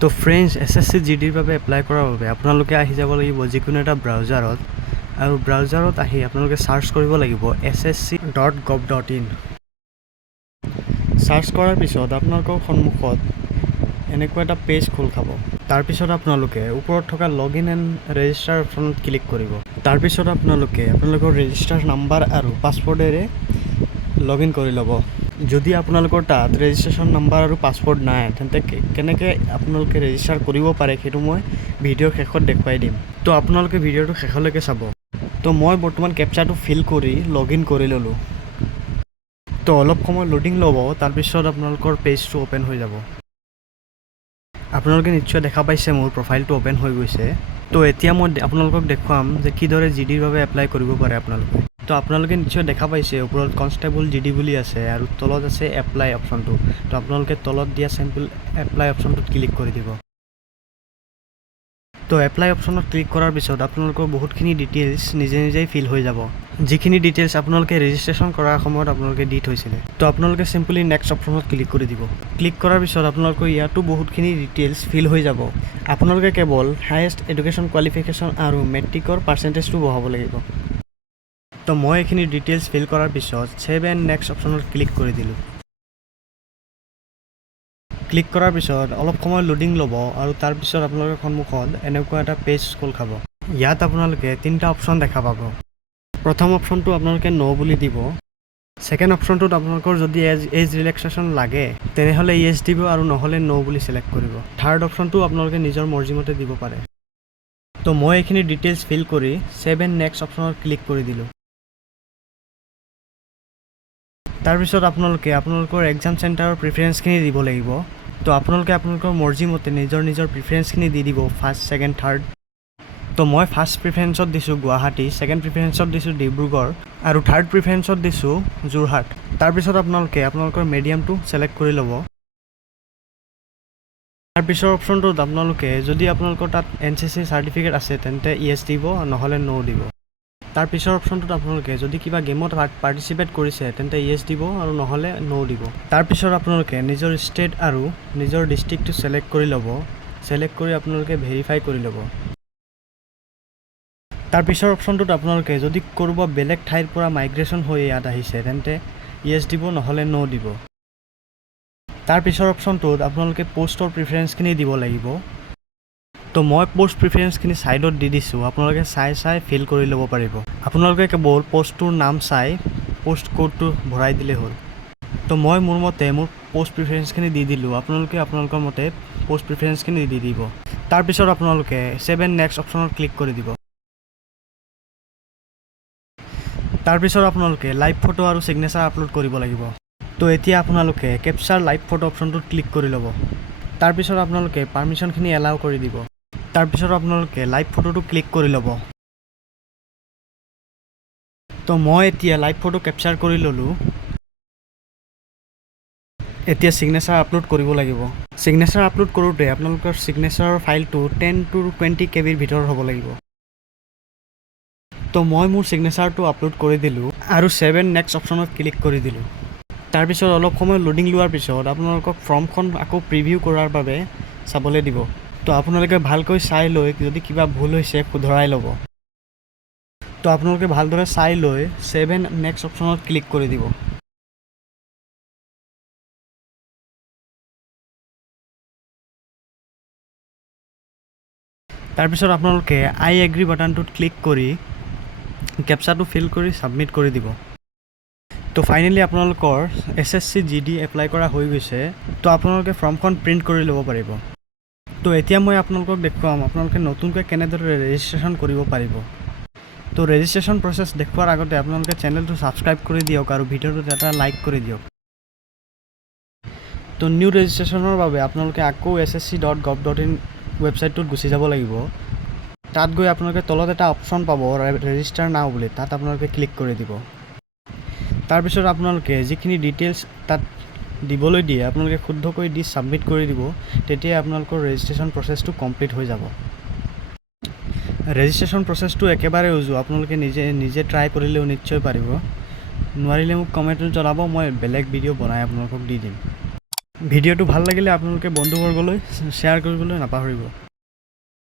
তো friends S S C G ডিৰ বাবে এপ্লাই কৰাৰ বাবে আপোনালোকে আহি যাব লাগিব যিকোনো এটা ব্ৰাউজাৰত আৰু ব্ৰাউজাৰত আহি আপোনালোকে চাৰ্চ কৰিব লাগিব S S C dot gov dot in search কৰাৰ পিছত আপোনালোকৰ সন্মুখত এনেকুৱা এটা পেজ খোল খাব। তাৰপিছত আপোনালোকে ওপৰত থকা লগ ইন এণ্ড ৰেজিষ্টাৰ অপশ্যনত ক্লিক কৰিব তাৰপিছত আপোনালোকে আপোনালোকৰ ৰেজিষ্টাৰ নাম্বাৰ আৰু পাছৱৰ্ডেৰে লগ ইন কৰি ল'ব। যদি আপোনালোকৰ তাত ৰেজিষ্ট্ৰেশ্যন নাম্বাৰ আৰু পাছৱৰ্ড নাই, তেন্তে কেনেকৈ আপোনালোকে ৰেজিষ্টাৰ কৰিব পাৰে সেইটো মই ভিডিঅ'ৰ শেষত দেখুৱাই দিম। তো আপোনালোকে ভিডিঅ'টো শেষলৈকে চাব। তো মই বৰ্তমান কেপচাৰটো ফিল কৰি লগ ইন কৰি ল'লোঁ। তো অলপ সময় ল'ডিং ল'ব, তাৰপিছত আপোনালোকৰ পেজটো অ'পেন হৈ যাব। আপোনালোকে নিশ্চয় দেখা পাইছে মোৰ প্ৰফাইলটো অ'পেন হৈ গৈছে। তো এতিয়া মই আপোনালোকক দেখুৱাম যে কিদৰে জি ডিৰ বাবে এপ্লাই কৰিব পাৰে আপোনালোকে। তো আপোনালোকে নিশ্চয় দেখা পাইছে, ওপৰত কনষ্টেবল জি ডি বুলি আছে আৰু তলত আছে এপ্লাই অপশ্যনটো তো আপোনালোকে তলত দিয়া চেম্পল এপ্লাই অপশ্যনটোত ক্লিক কৰি দিব। তো এপ্লাই অপশ্যনত ক্লিক কৰাৰ পিছত আপোনালোকৰ বহুতখিনি ডিটেইলছ নিজে নিজেই ফিল হৈ যাব। যিখিনি ডিটেইলছ আপোনালোকে ৰেজিষ্ট্ৰেশ্যন কৰাৰ সময়ত আপোনালোকে দি থৈছিলে। তো আপোনালোকে চিম্পলি নেক্সট অপশ্যনত ক্লিক কৰি দিব। ক্লিক কৰাৰ পিছত আপোনালোকৰ ইয়াতো বহুতখিনি ডিটেইলছ ফিল হৈ যাব। আপোনালোকে কেৱল হায়েষ্ট এডুকেশ্যন কোৱালিফিকেশ্যন আৰু মেট্ৰিকৰ পাৰ্চেণ্টেজটো বহাব লাগিব। তো মই এইখিনি ডিটেইলছ ফিল কৰাৰ পিছত ছেভ এণ্ড নেক্সট অপশ্যনত ক্লিক কৰি দিলোঁ। ক্লিক কৰাৰ পিছত অলপ সময় লোডিং ল'ব আৰু তাৰপিছত আপোনালোকৰ সন্মুখত এনেকুৱা এটা পেজ খোল খাব। ইয়াত আপোনালোকে তিনিটা অপশ্যন দেখা পাব। প্ৰথম অপশ্যনটো আপোনালোকে ন' বুলি দিব। ছেকেণ্ড অপশ্যনটোত আপোনালোকৰ যদি এজ এজ ৰিলেক্সেশ্যন লাগে, তেনেহ'লে য়েছ দিব আৰু নহ'লে ন' বুলি ছিলেক্ট কৰিব। থাৰ্ড অপশ্যনটো আপোনালোকে নিজৰ মৰ্জিমতে দিব পাৰে। তো মই এইখিনি ডিটেইলছ ফিল কৰি ছেভ এণ্ড নেক্সট অপশ্যনত ক্লিক কৰি দিলোঁ। তাৰপিছত আপোনালোকে আপোনালোকৰ এক্সাম চেণ্টাৰৰ প্ৰিফাৰেঞ্চখিনি দিব লাগিব। তো আপোনালোকে আপোনালোকৰ মৰ্জিমতে নিজৰ নিজৰ প্ৰিফাৰেঞ্চখিনি দি দিব ফাৰ্ষ্ট ছেকেণ্ড থাৰ্ড তো মই ফাৰ্ষ্ট প্ৰিফাৰেঞ্চত দিছোঁ গুৱাহাটী ছেকেণ্ড প্ৰিফাৰেঞ্চত দিছোঁ ডিব্ৰুগড় আৰু থাৰ্ড প্ৰিফাৰেঞ্চত দিছোঁ যোৰহাট। তাৰপিছত আপোনালোকে আপোনালোকৰ মিডিয়ামটো ছিলেক্ট কৰি ল'ব। তাৰপিছৰ অপশ্যনটোত আপোনালোকে যদি আপোনালোকৰ তাত এন চি চি চাৰ্টিফিকেট আছে, তেন্তে য়েছ দিব, নহ'লে ন' দিব। তাৰ পিছৰ অপশ্যনটোত আপোনালোকে যদি কিবা গেমত পাৰ্টিচিপেট কৰিছে, তেন্তে য়েছ দিব আৰু নহ'লে ন' দিব। তাৰপিছত আপোনালোকে নিজৰ ষ্টেট আৰু নিজৰ ডিষ্ট্ৰিক্টটো ছিলেক্ট কৰি ল'ব। ছিলেক্ট কৰি আপোনালোকে ভেৰিফাই কৰি ল'ব। তাৰ পিছৰ অপশ্যনটোত আপোনালোকে যদি ক'ৰবাত বেলেগ ঠাইৰ পৰা মাইগ্ৰেশ্যন হৈ ইয়াত আহিছে, তেন্তে য়েছ দিব, নহ'লে ন' দিব। তাৰ পিছৰ অপশ্যনটোত আপোনালোকে প'ষ্টৰ প্ৰিফাৰেঞ্চখিনি দিব লাগিব। তো মই প'ষ্ট প্ৰিফাৰেঞ্চখিনি ছাইডত দি দিছোঁ। আপোনালোকে চাই চাই ফিল কৰি ল'ব পাৰিব। আপোনালোকে কেৱল প'ষ্টটোৰ নাম চাই প'ষ্ট কোডটো ভৰাই দিলেই হ'ল। তো মই মোৰ মতে মোৰ প'ষ্ট প্ৰিফাৰেঞ্চখিনি দি দিলোঁ। আপোনালোকে আপোনালোকৰ মতে প'ষ্ট প্ৰিফাৰেঞ্চখিনি দি দিব। তাৰপিছত আপোনালোকে ছেভেন নেক্সট অপশ্যনত ক্লিক কৰি দিব। তাৰপিছত আপোনালোকে লাইভ ফটো আৰু ছিগনেচাৰ আপলোড কৰিব লাগিব। তো এতিয়া আপোনালোকে কেপচাৰ লাইভ ফটো অপশ্যনটোত ক্লিক কৰি ল'ব। তাৰপিছত আপোনালোকে পাৰ্মিশ্যনখিনি এলাউ কৰি দিব। তাৰপিছত আপোনালোকে লাইভ ফটোটো ক্লিক কৰি ল'ব। তো মই এতিয়া লাইভ ফটো কেপচাৰ কৰি ল'লোঁ। এতিয়া ছিগনেচাৰ আপলোড কৰিব লাগিব। ছিগনেচাৰ আপলোড কৰোঁতে আপোনালোকৰ ছিগনেচাৰৰ ফাইলটো টেন টু টুৱেণ্টি কে বিৰ ভিতৰত হ'ব লাগিব। তো মই মোৰ ছিগনেচাৰটো আপলোড কৰি দিলোঁ আৰু ছেভেন নেক্সট অপশ্যনত ক্লিক কৰি দিলোঁ। তাৰপিছত অলপ সময় লোডিং লোৱাৰ পিছত আপোনালোকক ফৰ্মখন আকৌ প্ৰিভিউ কৰাৰ বাবে চাবলৈ দিব। তো আপোনালোকে ভালকৈ চাই লৈ যদি কিবা ভুল হৈছে শুধৰাই ল'ব। তো আপোনালোকে ভালদৰে চাই লৈ ছেভেন নেক্সট অপশ্যনত ক্লিক কৰি দিব। তাৰপিছত আপোনালোকে আই এগ্ৰি বাটনটোত ক্লিক কৰি কেপচাটো ফিল কৰি ছাবমিট কৰি দিব। তো ফাইনেলি আপোনালোকৰ S S C G D apply কৰা হৈ গৈছে। তো আপোনালোকে ফৰ্মখন প্ৰিণ্ট কৰি ল'ব পাৰিব। তো এতিয়া মই আপোনালোকক দেখুৱাম, আপোনালোকে নতুনকৈ কেনেদৰে ৰেজিষ্ট্ৰেশ্যন কৰিব পাৰিব। তো ৰেজিষ্ট্ৰেশ্যন প্ৰচেছ দেখুওৱাৰ আগতে আপোনালোকে চেনেলটো ছাবস্ক্ৰাইব কৰি দিয়ক আৰু ভিডিঅ'টোত এটা লাইক কৰি দিয়ক। তো নিউ ৰেজিষ্ট্ৰেশ্যনৰ বাবে আপোনালোকে আকৌ S S C dot gov dot in ৱেবছাইটটোত গুচি যাব লাগিব। তাত গৈ আপোনালোকে তলত এটা অপশ্যন পাব ৰেজিষ্টাৰ নাও বুলি, তাত আপোনালোকে ক্লিক কৰি দিব। তাৰপিছত আপোনালোকে যিখিনি ডিটেইলছ তাত দিবলৈ দিয়ে আপোনালোকে শুদ্ধকৈ দি ছাবমিট কৰি দিব তেতিয়াই আপোনালোকৰ ৰেজিষ্ট্ৰেশ্যন প্ৰচেছটো কমপ্লিট হৈ যাব। ৰেজিষ্ট্ৰেশ্যন প্ৰচেছটো একেবাৰে উজু, আপোনালোকে নিজে নিজে ট্ৰাই কৰিলেও নিশ্চয় পাৰিব। নোৱাৰিলে মোক কমেণ্টত জনাব, মই বেলেগ ভিডিঅ' বনাই আপোনালোকক দি দিম। ভিডিঅ'টো ভালো লাগিলে আপোনালোকে বন্ধুবৰ্গলৈ শ্বেয়াৰ কৰিবলৈ নাপাহৰিব।